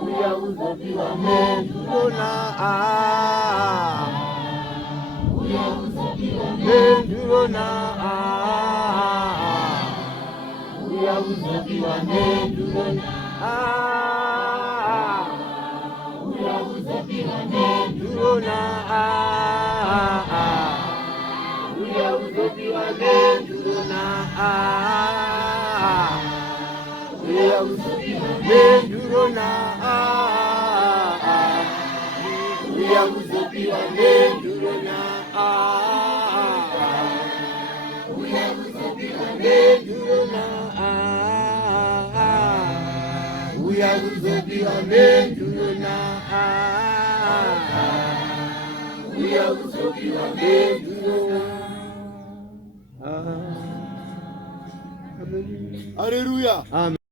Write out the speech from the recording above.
Huya Uzopiwa Mendurona. Huya Uzopiwa Mendurona. Huya Uzopiwa Mendurona. Huya Uzopiwa Mendurona. Huya Uzopiwa Mendurona. Huya Uzopiwa Mendurona. Huya Uzopiwa Mendurona. Huya Uzopiwa Mendurona. Huya Uzopiwa Mendurona. Huya Uzopiwa Mendurona. Hallelujah. Amen.